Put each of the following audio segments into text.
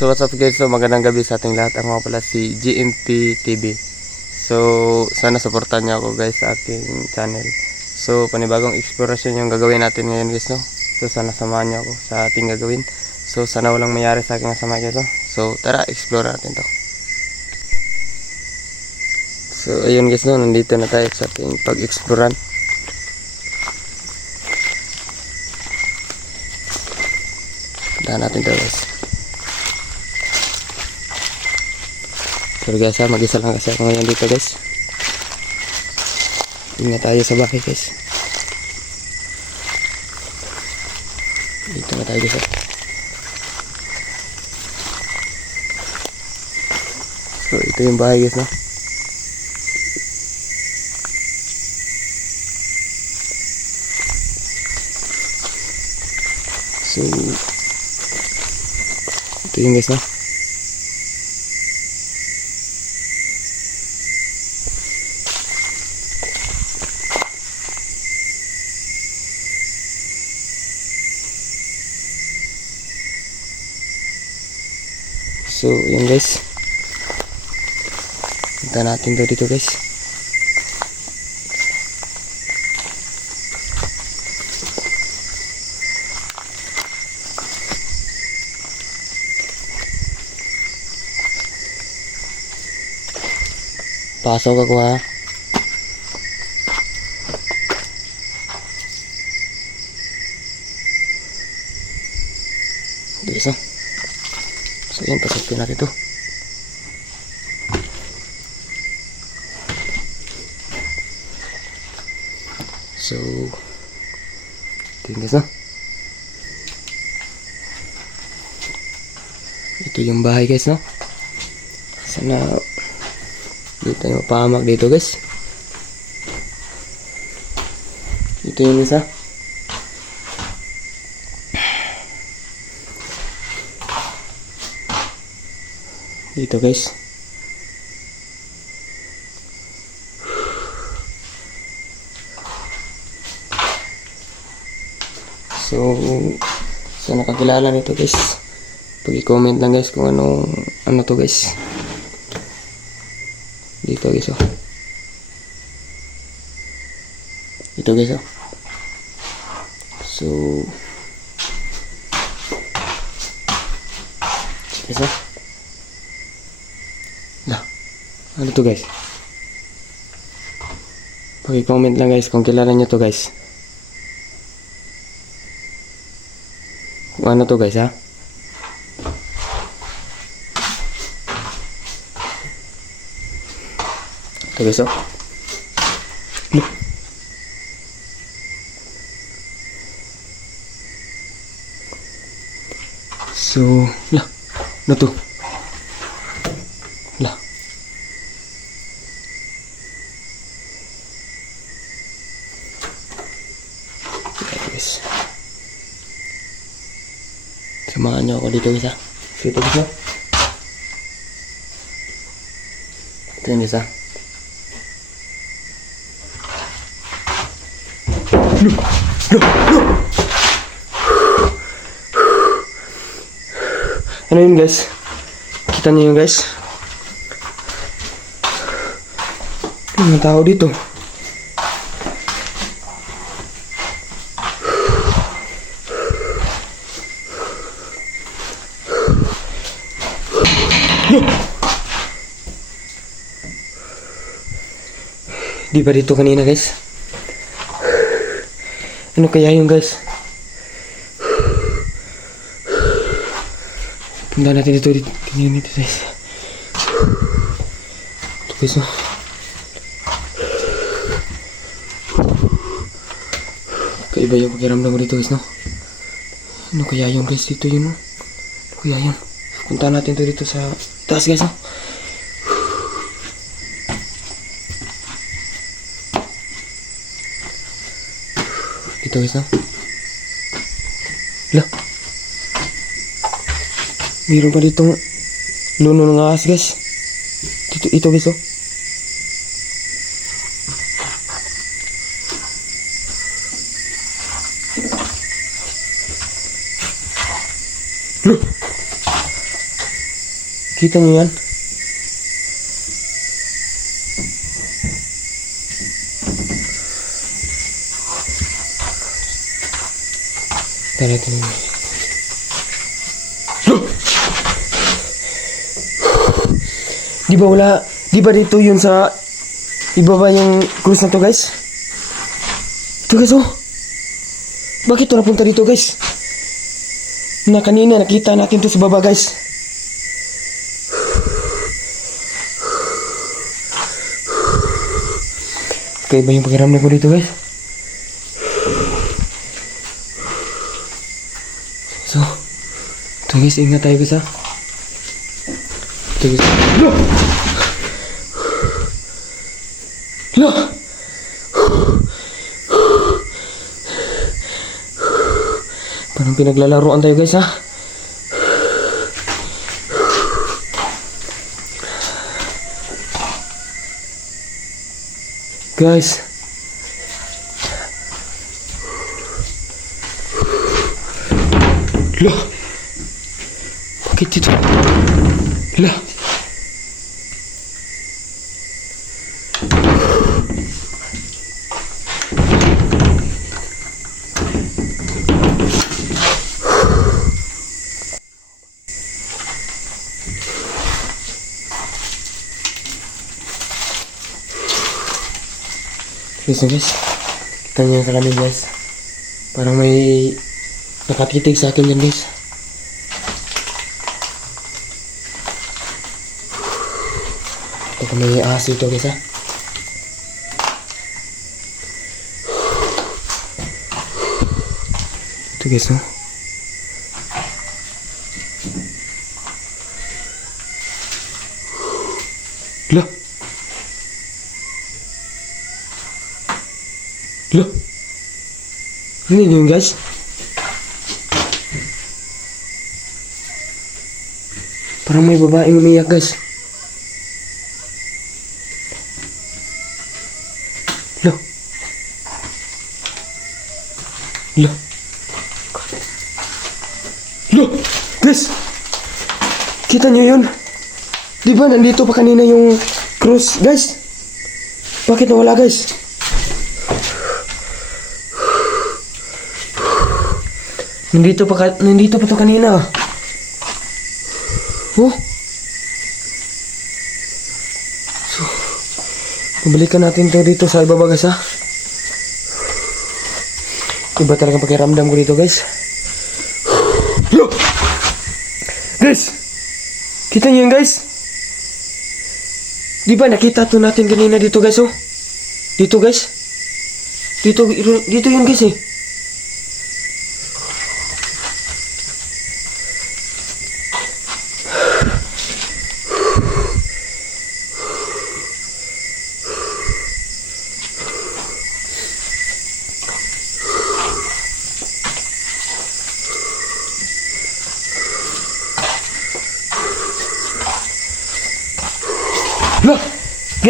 So what's up guys, so magandang gabi sa ating lahat. Ako pala si GNT TV. So sana supportan niyo ako guys sa aking channel. So panibagong explorasyon yung gagawin natin ngayon guys no. So sana samahan niyo ako sa ating gagawin. So sana walang mayari sa aking kasama guys no. So tara explore natin to. So ayun guys no, nandito na tayo sa ating pag-exploran. Puntahan natin to guys. Pero guys ha, mag-isa lang kasi ako ngayon dito guys. Ingat tayo sa bahay guys. Dito na tayo guys ha. So ito yung bahay guys no. So ito yung guys no. So, yun guys. Punta natin to dito guys. Pasok ako ha. Oh. So yun, pasukin natin to. So, ito yun guys, no? Ito yung bahay guys, no? Sana, hindi tayo mapahamak dito guys. Ito yung isa. Dito guys. So sa nakakilala nito guys pag i-comment lang guys kung anong ano to guys. Dito guys oh. Ito guys oh. So guys oh Lah, ano to guys? Paki-comment lang guys kung kilala nyo to guys. Ano to guys ha? Ito guys oh. So, lah, ano to? Samahan niyo ako dito. So ito guys ha. Ito yun guys ha. No! No! No! Ano yun guys? Kita niyo yun guys? Mga tao dito. Di ba dito kanina guys? Ano kaya yung guys? Punta natin dito dito kanina dito guys. Ito guys oh. Kaiba yung pakiramdam ko dito guys, no? Ano kaya yung guys dito yun, no? Ano kaya yun? Punta natin to dito sa taas guys, no? Guys, no? Hala. Meron pa dito luno ng ahas guys. Dito, ito guys, oh. Kita niyo yan? Tara, mo. Di ba wala, di ba dito yun sa ibaba yung cruise na to guys? Ito guys oh. Bakit to napunta dito guys? Na kanina nakita natin to sa baba guys. Kaya ba yung pakiramdam ko dito guys? Ito guys, ingat tayo guys ha. Ito guys. Lo! Lo! Parang pinaglalaroan tayo guys ha. Guys. Lo! Bakit dito? Lo! Guys, guys. Kita sa kami guys. Parang may nakatitig sa akin yan guys. Ito may aso ito guys ha. Ito guys oh. Lah. Loh. Ano yun guys? Parang may babaeng umiyak guys. Loh. Loh. Guys. Kita niyo yun? Di ba nandito pa kanina yung cruise guys? Bakit nawala guys? Nandito pa nandito pa to kanina. Oh. So, pabalikan natin to dito sa ibaba ha. Iba talaga pakiramdam ko dito guys. Yo! Guys! Kita niyo yun guys? Di ba nakita to natin kanina dito guys oh? Dito guys? Dito, dito yun guys eh.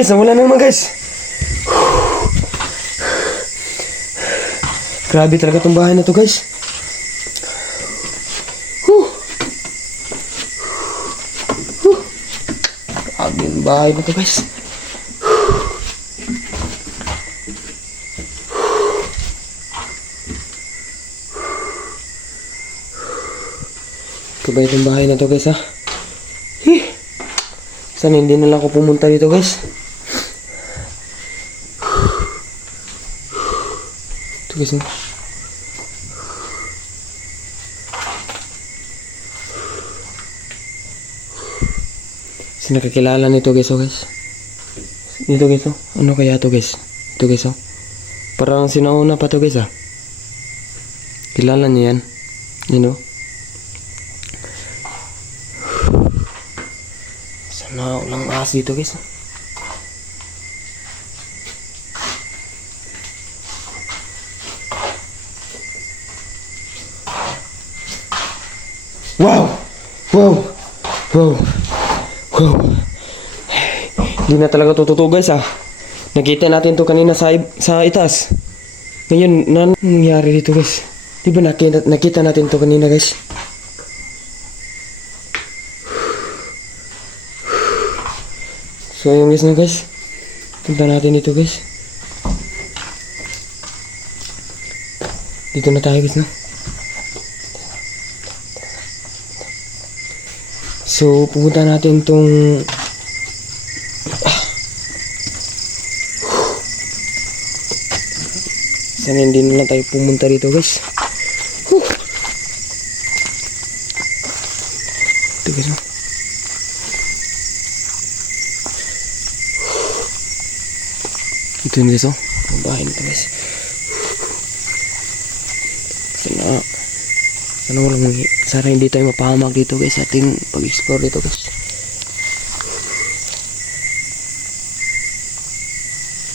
Guys, nawala na naman guys. Grabe talaga tong bahay na to guys. Grabe yung bahay na to guys. Kabay itong bahay na to guys ha. Sana hindi na lang ako pumunta dito guys. Oh. Sino nakakilala nito guys oh guys? Dito guys. Ano kaya to guys? Ito guys oh. Parang sinauna pa to guys ah. Kilala niya yan. You know? Sana walang ahas dito guys. Wow! Wow! Wow! Wow! Hindi na talaga tututo guys ah. Nakita natin to kanina sa, sa itas. Ngayon, na nangyari dito guys? Di ba nakita, nakita natin to kanina guys? So ayun guys na guys. Punta natin dito guys. Dito na tayo guys no. So pupunta natin tong Sana hindi na tayo pumunta dito guys. Whew. Ito guys no. Ito yun guys oh. Ang bahay nito guys. Sana sana walang mangi- sana hindi tayo mapahamak dito guys sa ating pag-explore dito guys.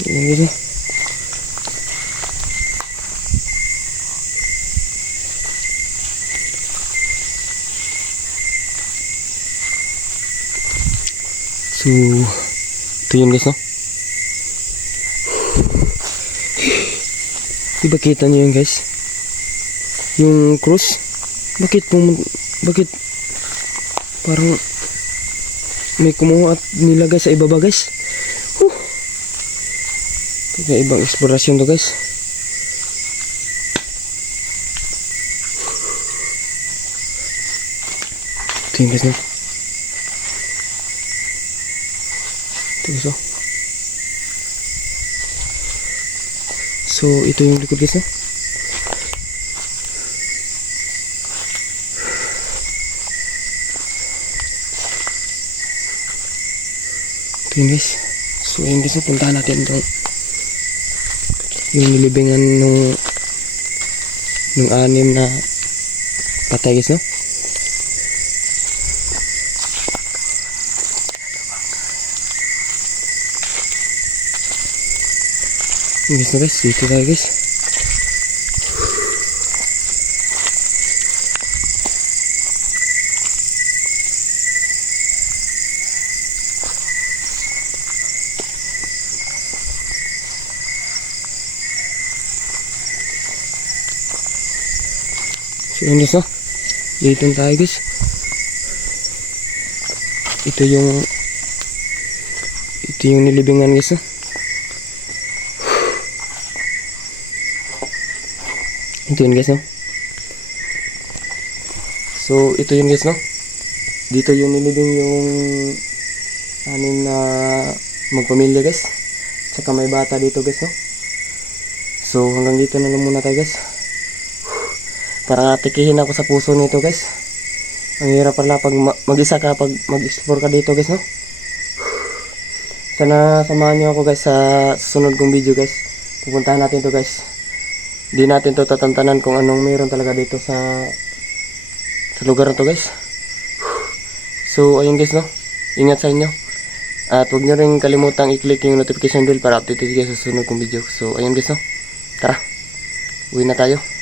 Yan guys oh. So, ito yun guys, no? Di ba kita nyo yun guys? Yung cross? Bakit pum... Bakit parang may kumuha at nilagay sa ibaba guys? Huh! Kaya eksplorasyon to guys. Ito yun guys, no? Ito guys, oh. So, ito yung likod guys, no? Yun guys. So, ayun guys, no? puntahan natin itong yung nilibingan nung nung anim na patay guys, no? Yun guys, no guys, dito tayo guys. So yun guys, no? Dito tayo guys. Ito yung ito yung nilibingan guys, no? Ito yun guys, no? So, ito yun guys, no? Dito yung nilibing yung anim na magpamilya guys. Tsaka may bata dito guys, no? So, hanggang dito na lang muna tayo guys. Para tikihin ako sa puso nito guys. Ang hirap pala pag ma- mag-isa ka, pag mag-explore ka dito guys, no? Sana samahan niyo ako guys sa susunod kong video guys. Pupuntahan natin to guys. Di natin to tatantanan kung anong meron talaga dito sa sa lugar na to guys. So ayun guys no. Ingat sa inyo. At huwag nyo rin kalimutang i-click yung notification bell para updated kayo sa susunod kong video. So ayun guys no. Tara. Uwi na tayo.